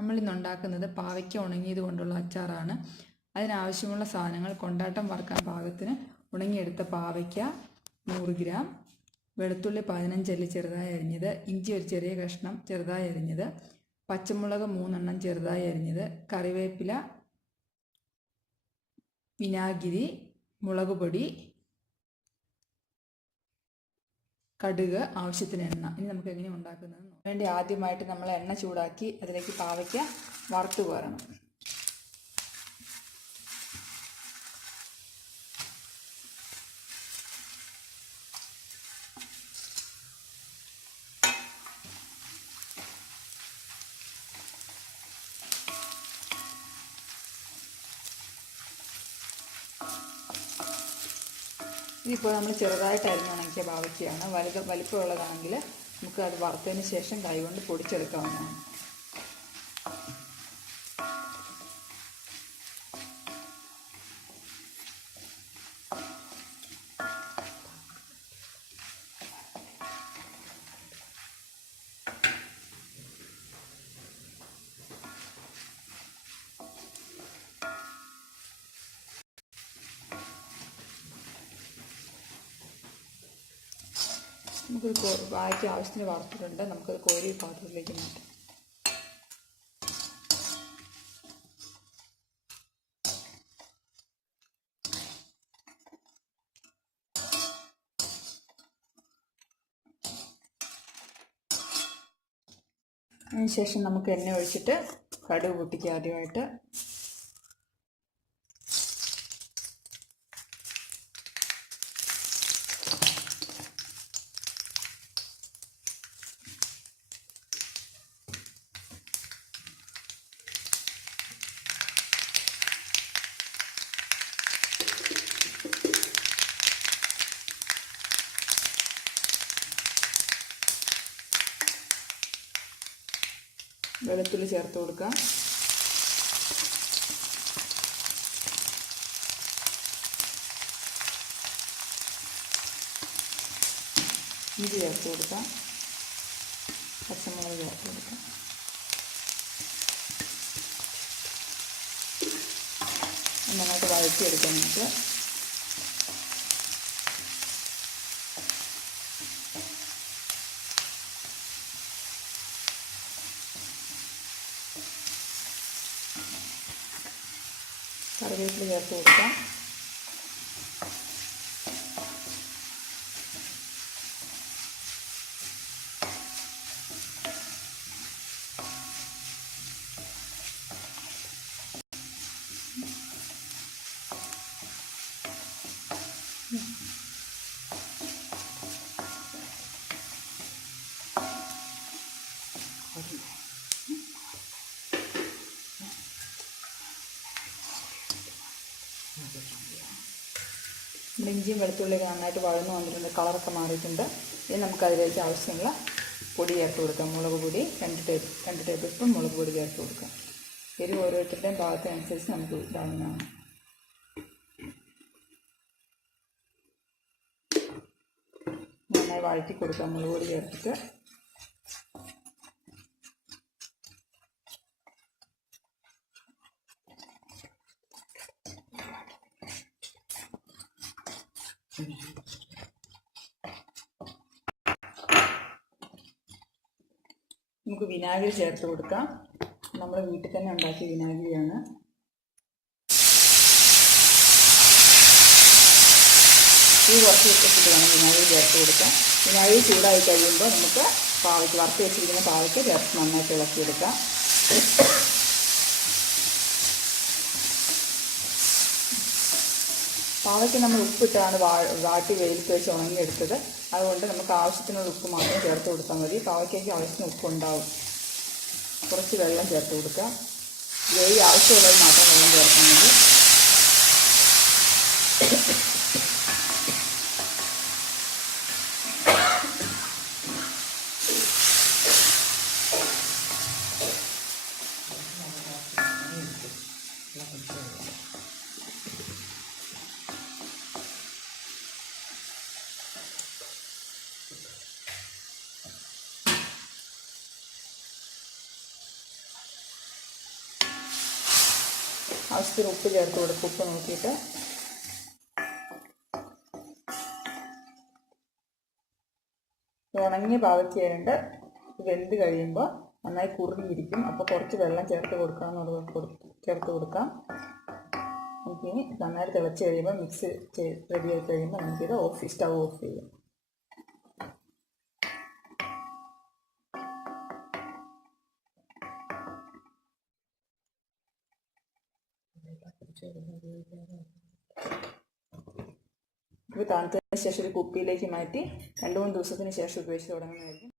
നമ്മളിന്ന് ഉണ്ടാക്കുന്നത് പാവയ്ക്ക ഉണങ്ങിയത് കൊണ്ടുള്ള അച്ചാറാണ്. അതിനാവശ്യമുള്ള സാധനങ്ങൾ: കൊണ്ടാട്ടം വറുക്കാൻ പാകത്തിന് ഉണങ്ങിയെടുത്ത പാവയ്ക്ക 100 ഗ്രാം, വെളുത്തുള്ളി 15 അല്ലി ചെറുതായി അരിഞ്ഞത്, ഇഞ്ചി ഒരു ചെറിയ കഷ്ണം ചെറുതായി അരിഞ്ഞത്, പച്ചമുളക് 3 എണ്ണം ചെറുതായി അരിഞ്ഞത്, കറിവേപ്പില, വിനാഗിരി, മുളക് പൊടി, കടുക്, ആവശ്യത്തിന് എണ്ണ. ഇനി നമുക്ക് എങ്ങനെ ഉണ്ടാക്കുന്നത് വേണ്ടി ആദ്യമായിട്ട് നമ്മൾ എണ്ണ ചൂടാക്കി അതിലേക്ക് പാവയ്ക്ക വറുത്ത് കോരണം. ഇതിപ്പോൾ നമ്മൾ ചെറുതായിട്ട് അരിഞ്ഞുണക്കിയ പാവയ്ക്കയാണ്. വലിപ്പമുള്ളതാണെങ്കിൽ നമുക്ക് അത് വറുത്തതിന് ശേഷം കൈകൊണ്ട് പൊടിച്ചെടുക്കാവുന്നതാണ്. നമുക്കിത് പാവയ്ക്ക ആവശ്യത്തിന് വറുത്തിട്ടുണ്ട്. നമുക്കത് കോരി പാത്രത്തിലേക്ക് മാറ്റാം. അതിനുശേഷം നമുക്ക് എണ്ണ ഒഴിച്ചിട്ട് കടുക് പൊട്ടിക്കുക. ആദ്യമായിട്ട് വെളുത്തുള്ളി ചേർത്ത് കൊടുക്കാം. ഇഞ്ചി ചേർത്ത് കൊടുക്കാം. പച്ചമുളക് ചേർത്ത് കൊടുക്കാം. നന്നായിട്ട് വഴറ്റിയെടുക്കാം. നമുക്ക് കറിവേപ്പില ചേർത്ത് കൊടുക്കാം. ഇഞ്ചിയും വെളുത്തുള്ളിയൊക്കെ നന്നായിട്ട് വഴന്നു വന്നിട്ടുണ്ട്. കളറൊക്കെ മാറിയിട്ടുണ്ട്. ഇനി നമുക്ക് അതിലേക്ക് ആവശ്യമുള്ള പൊടി ചേർത്ത് കൊടുക്കാം. മുളക് പൊടി 2 ടേബിൾ സ്പൂൺ മുളക് പൊടി ചേർത്ത് കൊടുക്കാം. എരിവ് ഓരോരുത്തരുടെയും പാകത്തിനനുസരിച്ച് നമുക്ക് ഇടാവുന്നതാണ്. നന്നായി വഴറ്റി കൊടുക്കാം മുളക് പൊടി ചേർത്തിട്ട്. നമുക്ക് വിനാഗിരി ചേർത്ത് കൊടുക്കാം. നമ്മൾ വീട്ടിൽ തന്നെ ഉണ്ടാക്കിയ വിനാഗിരിയാണ്. ഈ കുറച്ച് വെച്ചിട്ട് വേണം വിനാഗിരി ചേർത്ത് കൊടുക്കാം. വിനാഗിരി ചൂടായി കഴിയുമ്പോൾ നമുക്ക് വറുത്ത് വെച്ചിരിക്കുന്ന പാവയ്ക്ക ചേർത്ത് നന്നായിട്ട് ഇളക്കിയെടുക്കാം. പാവയ്ക്ക് നമ്മൾ ഉപ്പിട്ടാണ് വാട്ടി വെയിലത്ത് വെച്ച് ഉണങ്ങിയെടുത്തത്. അതുകൊണ്ട് നമുക്ക് ആവശ്യത്തിനുള്ള ഉപ്പ് മാത്രം ചേർത്ത് കൊടുത്താൽ മതി. പാവയ്ക്കയ്ക്ക് ആവശ്യത്തിന് ഉപ്പ് ഉണ്ടാവും. കുറച്ച് വെള്ളം ചേർത്ത് കൊടുക്കാം. ഗ്രേവി ആവശ്യമുള്ളത് മാത്രം വെള്ളം ചേർത്താൽ മതി. ആവശ്യത്തിന് ഉപ്പ് ചേർത്ത് കൊടുക്കും. ഉപ്പ് നോക്കിയിട്ട് ഉണങ്ങിയ പാവയ്ക്കയുണ്ട്. വെന്ത് കഴിയുമ്പോൾ നന്നായി കുറുകിയിരിക്കും. അപ്പോൾ കുറച്ച് വെള്ളം ചേർത്ത് കൊടുക്കാം. നമുക്കിനി നന്നായിട്ട് തിളച്ച് കഴിയുമ്പോൾ മിക്സ് റെഡിയായി കഴിയുമ്പോൾ നമുക്കിത് സ്റ്റൗ ഓഫ് ചെയ്യാം. ഇത് തണുത്തതിന് ശേഷം ഒരു കുപ്പിയിലേക്ക് മാറ്റി 2-3 ദിവസത്തിന് ശേഷം ഉപയോഗിച്ച് തുടങ്ങുന്നതായിരിക്കും.